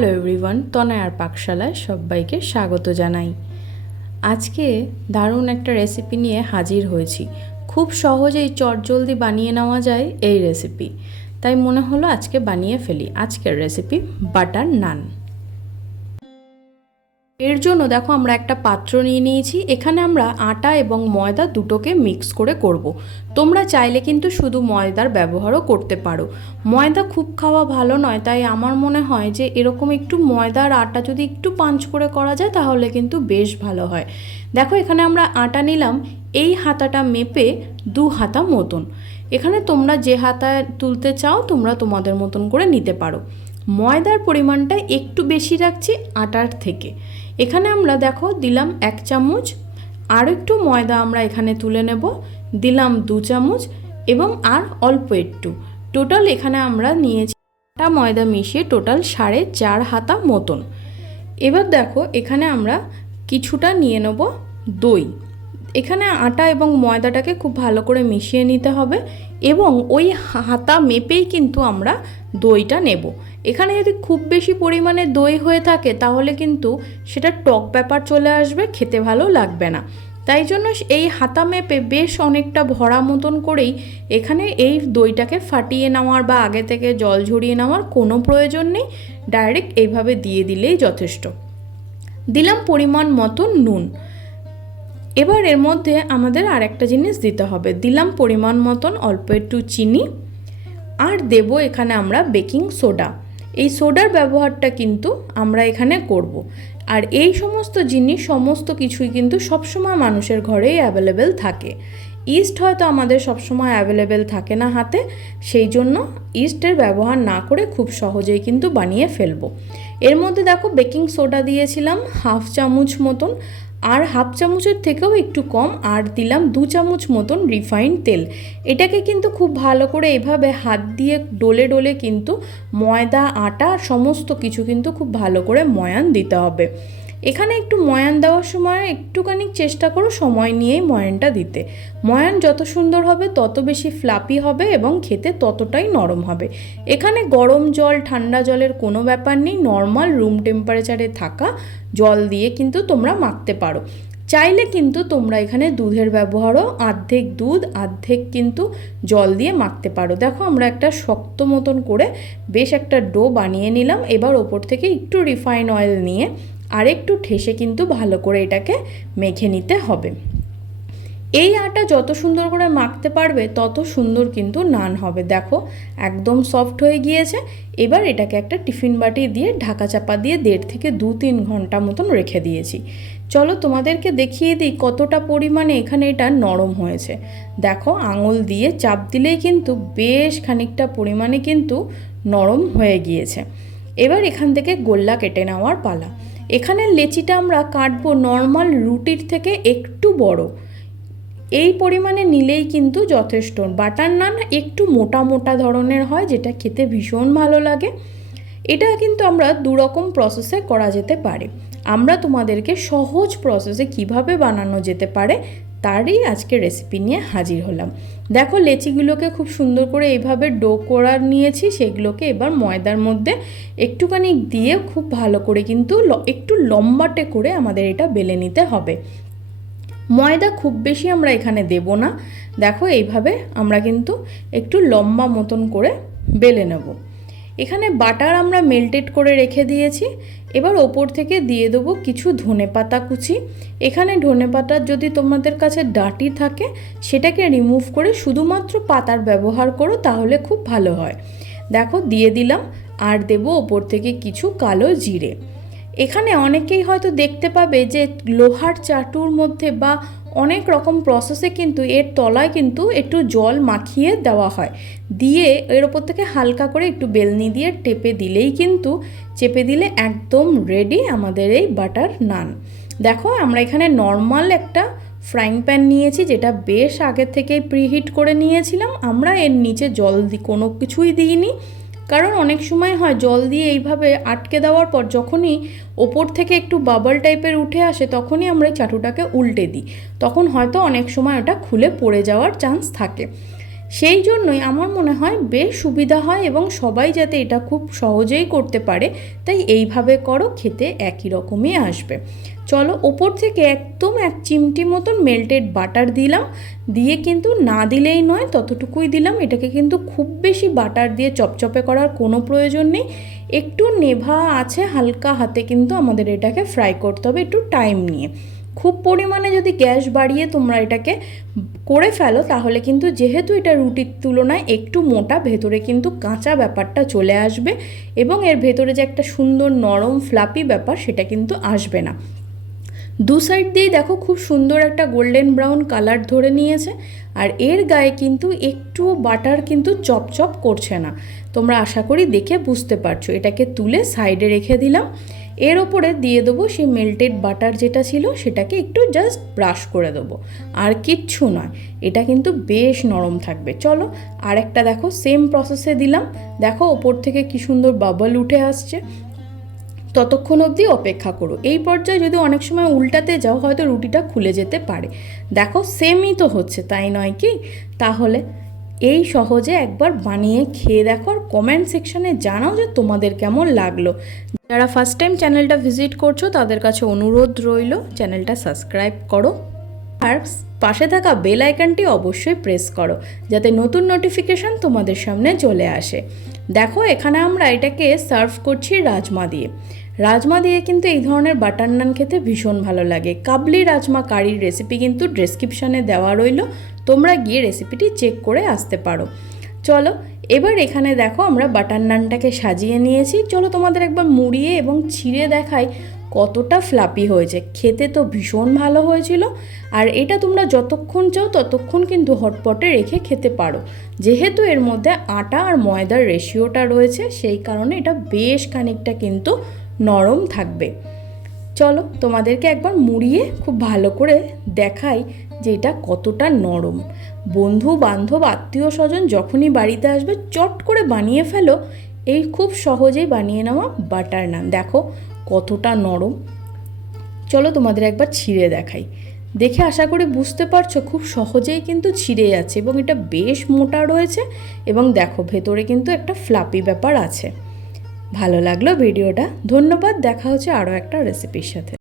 Hello everyone, তনয়ার পাকশালায় সবাইকে স্বাগত জানাই। আজকে দারুণ একটা রেসিপি নিয়ে হাজির হয়েছি। খুব সহজেই চটজলদি বানিয়ে নেওয়া যায় এই রেসিপি, তাই মনে হলো আজকে বানিয়ে ফেলি। আজকের রেসিপি বাটার নান। এর জন্য দেখো আমরা একটা পাত্র নিয়ে নিয়েছি। এখানে আমরা আটা এবং ময়দা দুটোকে মিক্স করে করব। তোমরা চাইলে কিন্তু শুধু ময়দার ব্যবহারও করতে পারো। ময়দা খুব খাওয়া ভালো নয়, তাই আমার মনে হয় যে এরকম একটু ময়দার আটা যদি একটু পাঞ্চ করে করা যায় তাহলে কিন্তু বেশ ভালো হয়। দেখো এখানে আমরা আটা নিলাম এই হাতাটা মেপে 2 হাতা মতন। এখানে তোমরা যে হাতায় তুলতে চাও তোমরা তোমাদের মতন করে নিতে পারো। ময়দার পরিমাণটা একটু বেশি রাখছি আটার থেকে। এখানে আমরা দেখো দিলাম 1 চামচ, আর একটু ময়দা আমরা এখানে তুলে নেব, দিলাম 2 চামচ এবং আর অল্প একটু। টোটাল এখানে আমরা নিয়েছি আটা ময়দা মিশিয়ে টোটাল 4.5 হাতা মতন। এবার দেখো এখানে আমরা কিছুটা নিয়ে নেব দই। এখানে আটা এবং ময়দাটাকে খুব ভালো করে মিশিয়ে নিতে হবে এবং ওই হাতা মেপেই কিন্তু আমরা দইটা নেব। এখানে যদি খুব বেশি পরিমাণে দই হয়ে থাকে তাহলে কিন্তু সেটা টক ব্যাপার চলে আসবে, খেতে ভালো লাগবে না। তাই জন্য এই হাতা মেপে বেশ অনেকটা ভরা মতন করেই এখানে এই দইটাকে ফাটিয়ে নেওয়ার বা আগে থেকে জল ঝরিয়ে নেওয়ার কোনো প্রয়োজন নেই, ডাইরেক্ট এইভাবে দিয়ে দিলেই যথেষ্ট। দিলাম পরিমাণ মতো নুন। এবার এর মধ্যে আমাদের আরেকটা জিনিস দিতে হবে, দিলাম পরিমাণ মতন অল্প একটু চিনি, আর দেব এখানে আমরা বেকিং সোডা। এই সোডার ব্যবহারটা কিন্তু আমরা এখানে করব। আর এই সমস্ত জিনিস সমস্ত কিছুই কিন্তু সবসময় মানুষের ঘরেই অ্যাভেলেবেল থাকে। ইস্ট হয়তো আমাদের সবসময় অ্যাভেলেবেল থাকে না হাতে, সেই জন্য ইস্টের ব্যবহার না করে খুব সহজেই কিন্তু বানিয়ে ফেলবো। এর মধ্যে দেখো বেকিং সোডা দিয়েছিলাম 1/2 চামচ মতন, আর 1/2 চামচের থেকেও একটু কম, আর দিলাম 2 চামচ মতন রিফাইন্ড তেল। এটাকে কিন্তু খুব ভালো করে এভাবে হাত দিয়ে ডলে ডলে কিন্তু ময়দা আটা সমস্ত কিছু কিন্তু খুব ভালো করে ময়ান দিতে হবে। এখানে একটু ময়ান দেওয়ার সময় একটুখানি চেষ্টা করো সময় নিয়েই ময়ানটা দিতে। ময়ান যত সুন্দর হবে তত বেশি ফ্লাপি হবে এবং খেতে ততটাই নরম হবে। এখানে গরম জল ঠান্ডা জলের কোনো ব্যাপার নেই, নর্মাল রুম টেম্পারেচারে থাকা জল দিয়ে কিন্তু তোমরা মাখতে পারো। চাইলে কিন্তু তোমরা এখানে দুধের ব্যবহারও অর্ধেক দুধ অর্ধেক কিন্তু জল দিয়ে মাখতে পারো। দেখো আমরা একটা শক্ত মতন করে বেশ একটা ডো বানিয়ে নিলাম। এবার ওপর থেকে একটু রিফাইন অয়েল নিয়ে আর একটু ঠেসে কিন্তু ভালো করে এটাকে মেখে নিতে হবে। এই আটা যত সুন্দর করে মাখতে পারবে তত সুন্দর কিন্তু নান হবে। দেখো একদম সফট হয়ে গিয়েছে। এবার এটাকে একটা টিফিন বাটি দিয়ে ঢাকা চাপা দিয়ে 1.5 থেকে 2-3 ঘন্টা মতন রেখে দিয়েছি। চলো তোমাদেরকে দেখিয়ে দিই কতটা পরিমাণে এখানে এটা নরম হয়েছে। দেখো আঙুল দিয়ে চাপ দিলেই কিন্তু বেশ খানিকটা পরিমাণে কিন্তু নরম হয়ে গিয়েছে। এবার এখান থেকে গোল্লা কেটে নেওয়ার পালা। এখানে লেচিটা আমরা কাটবো নর্মাল রুটির থেকে একটু বড়। এই পরিমাণে নিলেই কিন্তু যথেষ্ট। বাটার নান একটু মোটা মোটা ধরনের হয়, যেটা খেতে ভীষণ ভালো লাগে। এটা কিন্তু আমরা 2 রকম প্রসেসে করা যেতে পারে। আমরা তোমাদেরকে সহজ প্রসেসে কিভাবে বানানো যেতে পারে তারই আজকে রেসিপি নিয়ে হাজির হলাম। দেখো লেচিগুলোকে খুব সুন্দর করে এইভাবে ডো করা নিয়েছি, সেগুলোকে এবার ময়দার মধ্যে একটুখানি দিয়ে খুব ভালো করে কিন্তু একটু লম্বাটে করে আমাদের এটা বেলে নিতে হবে। ময়দা খুব বেশি আমরা এখানে দেব না। দেখো এইভাবে আমরা কিন্তু একটু লম্বা মতন করে বেলে নেব। এখানে বাটার আমরা মেল্টেড করে রেখে দিয়েছি। এবার ওপর থেকে দিয়ে দেবো কিছু ধনেপাতা কুচি। এখানে ধনেপাতার যদি তোমাদের কাছে ডাঁটি থাকে সেটাকে রিমুভ করে শুধুমাত্র পাতার ব্যবহার করো, তাহলে খুব ভালো হয়। দেখো দিয়ে দিলাম, আর দেবো ওপর থেকে কিছু কালো জিরে। এখানে অনেকেই হয়তো দেখতে পাবে যে লোহার চাটুর মধ্যে বা অনেক রকম প্রসেসে কিন্তু এর তলায় কিন্তু একটু জল মাখিয়ে দেওয়া হয়, দিয়ে এর ওপর থেকে হালকা করে একটু বেলনি দিয়ে চেপে দিলে একদম রেডি আমাদের এই বাটার নান। দেখো আমরা এখানে নর্মাল একটা ফ্রাইং প্যান নিয়েছি, যেটা বেশ আগে থেকেই প্রিহিট করে নিয়েছিলাম। আমরা এর নিচে জল কোনো কিছুই দিইনি, কারণ অনেক সময় হয় জল দিয়ে এইভাবে আটকে দেওয়ার পর যখনই ওপর থেকে একটু বাবল টাইপের উঠে আসে তখনই আমরা এই চাটুটাকে উল্টে দিই, তখন হয়তো অনেক সময় ওটা খুলে পড়ে যাওয়ার চান্স থাকে। সেই জন্যই আমার মনে হয় বেশ সুবিধা হয় এবং সবাই যাতে এটা খুব সহজেই করতে পারে, তাই এইভাবে করো, খেতে একই রকমই আসবে। চলো, ওপর থেকে একদম 1 চিমটি মতন মেল্টেড বাটার দিলাম, দিয়ে কিন্তু না দিলেই নয় ততটুকুই দিলাম। এটাকে কিন্তু খুব বেশি বাটার দিয়ে চপচপে করার কোনো প্রয়োজন নেই, একটু নেভা আছে হালকা হাতে কিন্তু আমাদের এটাকে ফ্রাই করতে হবে, একটু টাইম নিয়ে। খুব পরিমাণে যদি গ্যাস বাড়িয়ে তোমরা এটাকে করে ফেলো তাহলে কিন্তু, যেহেতু এটা রুটির তুলনায় একটু মোটা, ভেতরে কিন্তু কাঁচা ব্যাপারটা চলে আসবে এবং এর ভেতরে যে একটা সুন্দর নরম ফ্লাপি ব্যাপার সেটা কিন্তু আসবে না। দু সাইড দিয়েই দেখো খুব সুন্দর একটা গোল্ডেন ব্রাউন কালার ধরে নিয়েছে, আর এর গায়ে কিন্তু একটু বাটার কিন্তু চপচপ করছে না। তোমরা আশা করি দেখে বুঝতে পারছো। এটাকে তুলে সাইডে রেখে দিলাম। এর ওপরে দিয়ে দেবো সেই মেল্টেড বাটার যেটা ছিল, সেটাকে একটু জাস্ট ব্রাশ করে দেবো, আর কিচ্ছু নয়। এটা কিন্তু বেশ নরম থাকবে। চলো আর একটা দেখো সেম প্রসেসে দিলাম, দেখো ওপর থেকে কি সুন্দর বাবল উঠে আসছে। ততক্ষণ অবধি অপেক্ষা করো। এই পর্যায়ে যদি অনেক সময় উল্টাতে যাও হয়তো রুটিটা খুলে যেতে পারে। দেখো সেমই তো হচ্ছে, তাই নয় কি? তাহলে এই সহজে একবার বানিয়ে খেয়ে দেখো, আর কমেন্ট সেকশানে জানাও যে তোমাদের কেমন লাগলো। যারা ফার্স্ট টাইম চ্যানেলটা ভিজিট করছো তাদের কাছে অনুরোধ রইল চ্যানেলটা সাবস্ক্রাইব করো, আর পাশে থাকা বেল আইকনটি অবশ্যই প্রেস করো যাতে নতুন নোটিফিকেশান তোমাদের সামনে চলে আসে। দেখো এখানে আমরা এটাকে সার্ভ করছি রাজমা দিয়ে। রাজমা দিয়ে কিন্তু এই ধরনের বাটার নান খেতে ভীষণ ভালো লাগে। কাবলি রাজমা কারির রেসিপি কিন্তু ডেসক্রিপশানে দেওয়া রইল, তোমরা গিয়ে রেসিপিটি চেক করে আসতে পারো। চলো এবার এখানে দেখো আমরা বাটার নানটাকে সাজিয়ে নিয়েছি। চলো তোমাদের একবার মুড়িয়ে এবং ছিঁড়ে দেখাই কতটা ফ্লাপি হয়েছে। খেতে তো ভীষণ ভালো হয়েছিল, আর এটা তোমরা যতক্ষণ চাও ততক্ষণ কিন্তু হটপটে রেখে খেতে পারো। যেহেতু এর মধ্যে আটা আর ময়দার রেশিওটা রয়েছে, সেই কারণে এটা বেশ খানিকটা কিন্তু নরম থাকবে। চলো তোমাদেরকে একবার মুড়িয়ে খুব ভালো করে দেখাই যে এটা কতটা নরম। বন্ধু বান্ধব আত্মীয় স্বজন যখনই বাড়িতে আসবে চট করে বানিয়ে ফেলো এই খুব সহজেই বানিয়ে নেওয়া বাটার নান। দেখো কতটা নরম। চলো তোমাদের একবার ছিঁড়ে দেখাই। দেখে আশা করি বুঝতে পারছো খুব সহজেই কিন্তু ছিঁড়ে যাচ্ছে এবং এটা বেশ মোটা রয়েছে, এবং দেখো ভেতরে কিন্তু একটা ফ্লাপি ব্যাপার আছে। ভালো লাগলো ভিডিওটা, ধন্যবাদ। দেখা হচ্ছে আরও একটা রেসিপির সাথে।